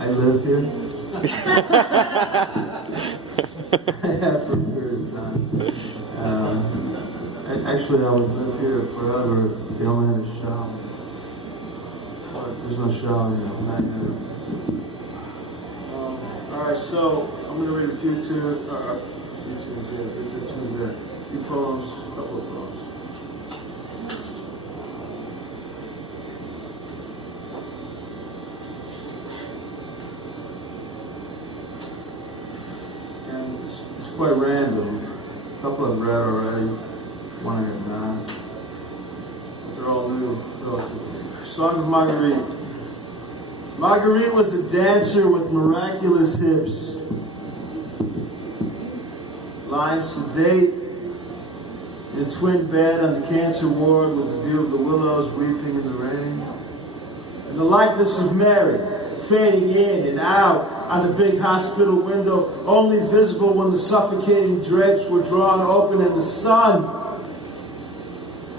I live here. I have for a period of time. Actually, I would live here forever if they only had a shower. But there's no shower, not here. All right, so I'm going to read a few few poems, a couple of poems. And it's quite random. A couple I've read already, one I have not. But they're all new, relatively. Song of Marguerite. Marguerite was a dancer with miraculous hips, lying sedate in a twin bed on the cancer ward with a view of the willows weeping in the rain, and the likeness of Mary fading in and out on the big hospital window, only visible when the suffocating drapes were drawn open and the sun,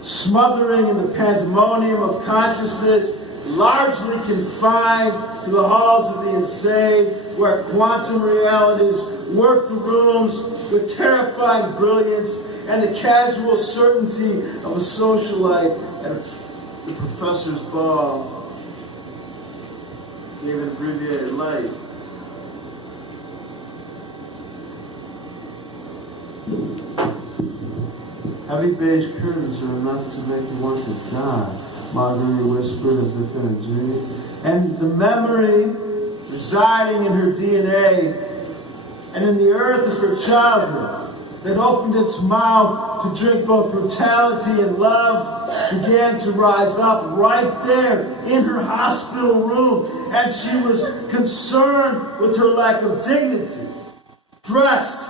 smothering in the pandemonium of consciousness, largely confined to the halls of the insane, where quantum realities work the rooms with terrifying brilliance and the casual certainty of a socialite at the professor's ball gave an abbreviated light. Heavy beige curtains are enough to make you want to die, Marguerite whispered as if in a dream. And the memory residing in her DNA and in the earth of her childhood that opened its mouth to drink both brutality and love began to rise up right there in her hospital room. And she was concerned with her lack of dignity, dressed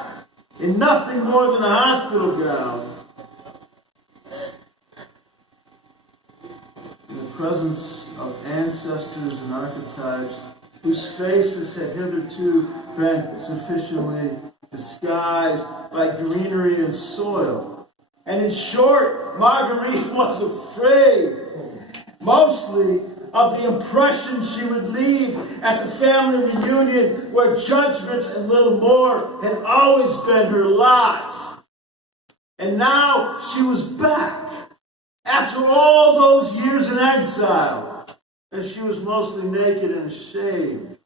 in nothing more than a hospital gown, in the presence of ancestors and archetypes whose faces had hitherto been sufficiently disguised by greenery and soil. And in short, Marguerite was afraid, mostly of the impression she would leave at the family reunion where judgments and little more had always been her lot. And now she was back, after all those years in exile, and she was mostly naked and ashamed.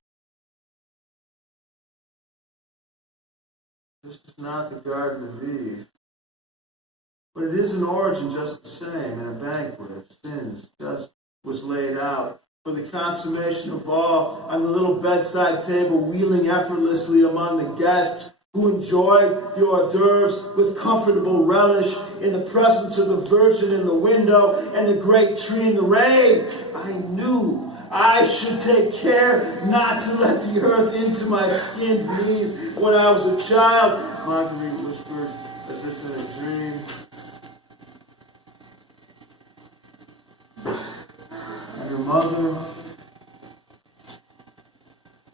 This is not the Garden of Eve, but it is an origin just the same, and a banquet of sins just was laid out for the consummation of all on the little bedside table, wheeling effortlessly among the guests who enjoyed the hors d'oeuvres with comfortable relish in the presence of the Virgin in the window and the great tree in the rain. I knew I should take care not to let the earth into my skinned knees when I was a child, Marguerite whispered as if in a dream. And her mother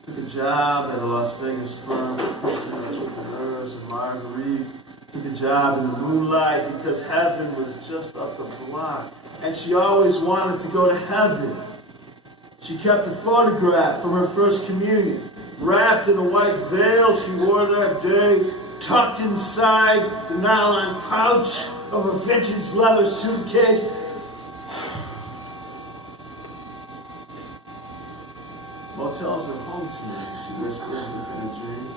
took a job at a Las Vegas firm for Christian entrepreneurs, and Marguerite took a job in the moonlight because heaven was just up the block. And she always wanted to go to heaven. She kept a photograph from her first communion, wrapped in a white veil she wore that day, tucked inside the nylon pouch of a vintage leather suitcase. Motels are home to me, she whispered as if in a dream.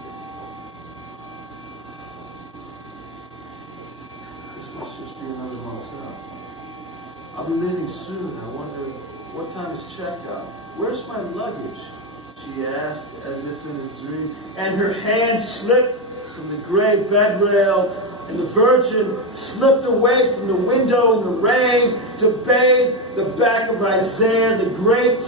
This must just be another motel. I'll be leaving soon. I wonder, what time is checkout? Where's my luggage? She asked as if in a dream. And her hand slipped from the gray bed rail, and the Virgin slipped away from the window in the rain to bathe the back of Isaiah, the great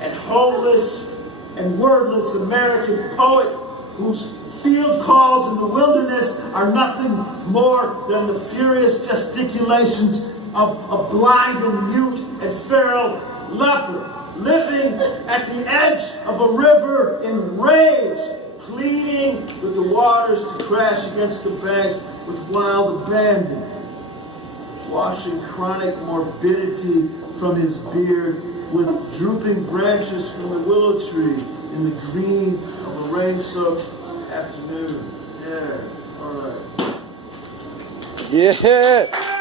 and homeless and wordless American poet whose field calls in the wilderness are nothing more than the furious gesticulations of a blind and mute and feral leper living at the edge of a river in rage, pleading with the waters to crash against the banks with wild abandon, washing chronic morbidity from his beard with drooping branches from the willow tree, in the green of a rain-soaked afternoon. Yeah, all right. Yeah.